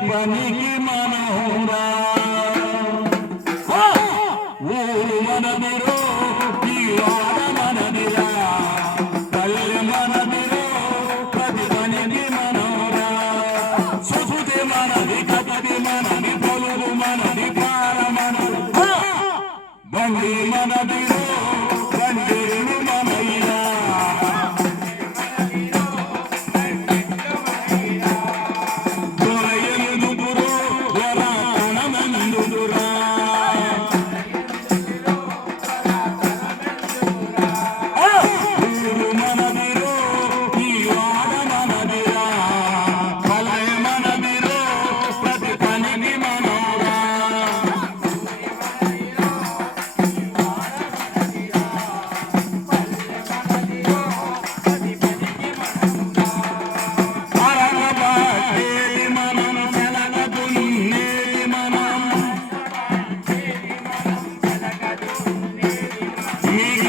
పనికి మనహురా ఊరు మనదిరో ఈ వాడ మనదిరా పల్లె మనదిరో ప్రతి పనికి మనోరా సుసుతి మనది కథది మనది పొలుగు మనది పార మనది. బండి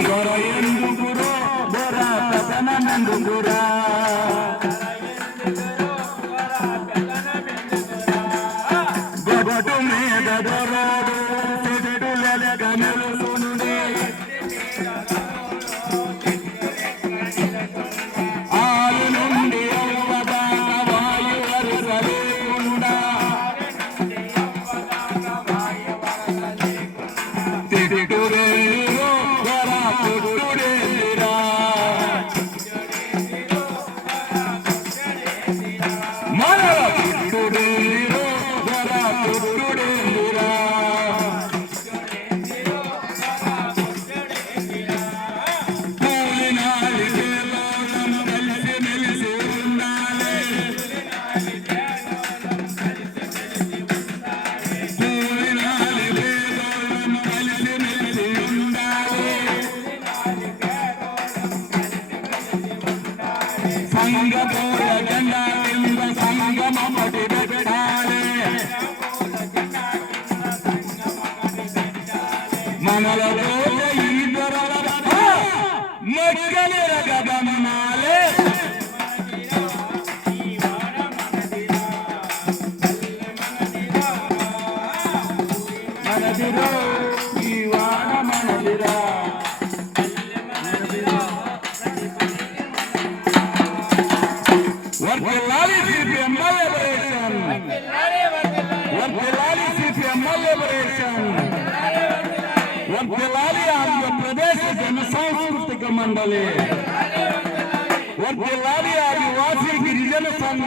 దొర ఎందుకురా? దొర కథనందుకురా గొడటు మీద దొరాడు సంగమోర జెండా కింద సంగమొకటి పెట్టాలి మనలో ఇద్దరు మొక్కలేర గదమ ಜನ ಸಾಂಸ್ಕೃತಿಕ ಮಂಡಳಿ. ವರ್ಗಲಾರಿ ಆದಿವಾಸಿ ಗಿರಿಜನ ಸಂಘ